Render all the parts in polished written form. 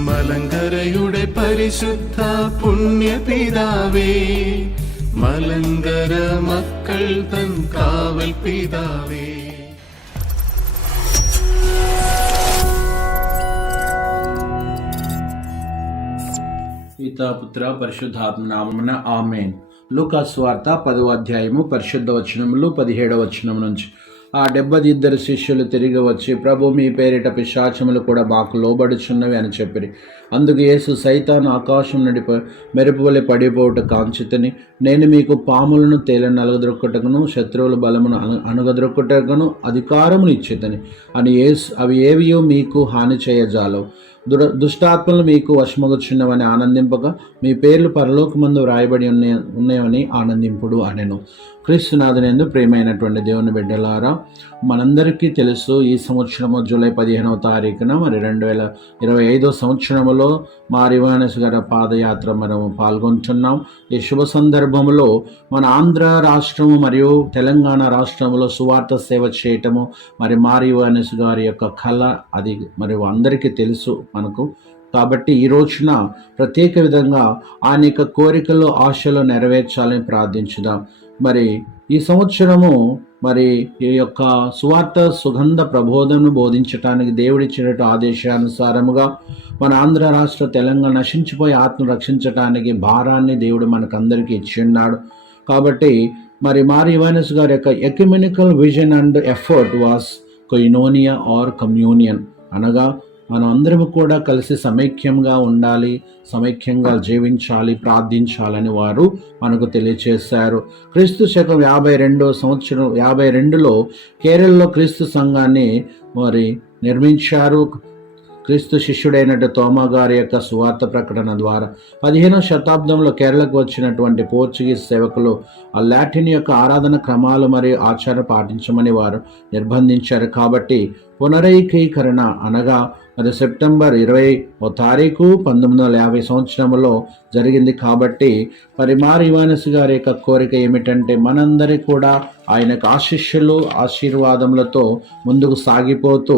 മലങ്കരയുടെ പരിശുദ്ധ പുണ്യപിതാവേ, മലങ്കര മക്കൾ തൻ കാവൽ പിതാവേ. పితా పుత్ర పరిశుద్ధాత్మ నామమున ఆమేన్. లూకా సువార్త 10వ అధ్యాయము పరిశుద్ధ వచనములు 17వ వచనం నుంచి. ఆ 72 శిష్యులు తిరిగి వచ్చి, ప్రభు, మీ పేరిట పిశాచములు కూడా మాకు లోబడుచున్నవి అని చెప్పిరి. అందుకు యేసు, సైతాను ఆకాశం నుండి మెరుపువలె పడిపోవుట కాంచితిని. నేను మీకు పాములను తేలను నలగదొక్కుటకును శత్రువుల బలమును అణగదొక్కుటకును అధికారమును ఇచ్చితిని అని యేసు, అవి ఏవియో మీకు హాని చేయజాలవు. దుష్టాత్మలు మీకు వశమగుచున్నవని ఆనందింపక మీ పేర్లు పరలోకమందు వ్రాయబడి ఉన్నాయని ఆనందింపుడు అనెను. క్రీస్తునాథునందు ప్రియమైనటువంటి దేవుని బిడ్డలారా, మనందరికీ తెలుసు, ఈ సంవత్సరము జూలై 15వ తారీఖున 2025 సంవత్సరములో మారివానస్ గారి పాదయాత్ర మనము పాల్గొంటున్నాం. ఈ శుభ సందర్భంలో మన ఆంధ్ర రాష్ట్రము మరియు తెలంగాణ రాష్ట్రంలో సువార్త సేవ చేయటము మారివానస్ గారి యొక్క కళ, అది మరి అందరికీ తెలుసు మనకు. కాబట్టి ఈ రోజున ప్రత్యేక విధంగా ఆయన యొక్క కోరికలు, ఆశలు నెరవేర్చాలని ప్రార్థించుదాం. మరి ఈ సంవత్సరము ఈ యొక్క సువార్త సుగంధ ప్రబోధనను బోధించడానికి దేవుడిచ్చినట్టు ఆదేశానుసారముగా మన ఆంధ్ర రాష్ట్ర తెలంగాణ నశించిపోయి ఆత్మ రక్షించడానికి భారాన్ని దేవుడు మనకందరికీ ఇచ్చి ఉన్నాడు. కాబట్టి మారివానస్ గారి యొక్క ecumenical vision and effort was koinonia or communion, అనగా మనం అందరం కూడా కలిసి సమైక్యంగా ఉండాలి, సమైక్యంగా జీవించాలి, ప్రార్థించాలని వారు మనకు తెలియచేశారు. క్రీస్తు శకం 52లో కేరళలో క్రీస్తు సంఘాన్ని నిర్మించారు. క్రీస్తు శిష్యుడైనట్టు తోమా గారి యొక్క సువార్త ప్రకటన ద్వారా 15వ శతాబ్దంలో కేరళకు వచ్చినటువంటి పోర్చుగీస్ సేవకులు ఆ లాటిన్ యొక్క ఆరాధన క్రమాలు మరియు ఆచారం పాటించమని వారు నిర్బంధించారు. కాబట్టి పునరైకీకరణ అనగా సెప్టెంబర్ 20వ తారీఖు 1950 సంవత్సరంలో జరిగింది. కాబట్టి మారివానస్ గారి యొక్క కోరిక ఏమిటంటే, మనందరి కూడా ఆయనకు ఆశీర్వాదములతో ముందుకు సాగిపోతూ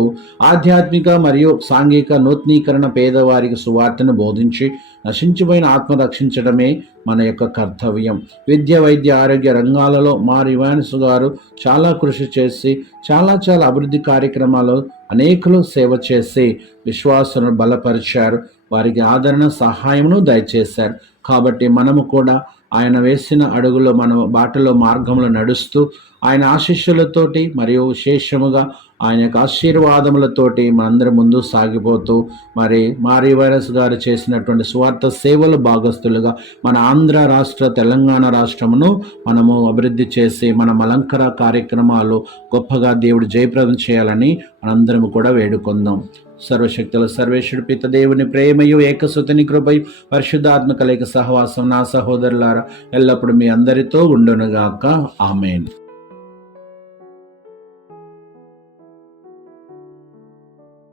ఆధ్యాత్మిక మరియు సాంఘిక నూతనీకరణ, పేదవారికి సువార్తను బోధించి నశించిపోయిన ఆత్మ రక్షించడమే మన యొక్క కర్తవ్యం. విద్య, వైద్య, ఆరోగ్య రంగాలలో మారివానస్ గారు చాలా కృషి చేసి చాలా అభివృద్ధి కార్యక్రమాలు అనేకులు సేవ చేసి విశ్వాసులను బలపరిచారు, వారికి ఆదరణ సహాయమును దయచేశారు. కాబట్టి మనము కూడా ఆయన వేసిన అడుగులో మన బాటలో మార్గంలో నడుస్తూ ఆయన ఆశీస్సులతోటి మరియు విశేషముగా ఆయన యొక్క ఆశీర్వాదములతోటి మనందరం ముందు సాగిపోతూ మారివానస్ గారు చేసినటువంటి స్వార్థ సేవలు భాగస్తులుగా మన ఆంధ్ర రాష్ట్ర, తెలంగాణ రాష్ట్రమును మనము అభివృద్ధి చేసి మన అలంకర కార్యక్రమాలు గొప్పగా దేవుడు జయప్రదం చేయాలని మనందరం కూడా వేడుకుందాం. సర్వశక్తుల సర్వేశ్వరుడు పిత దేవుని ప్రేమయు, ఏకసుతుని కృపయు, పరిశుద్ధాత్మ కలయిక సహవాసం నా సహోదరులారా ఎల్లప్పుడూ మీ అందరితో ఉండునుగాక. ఆమేన్.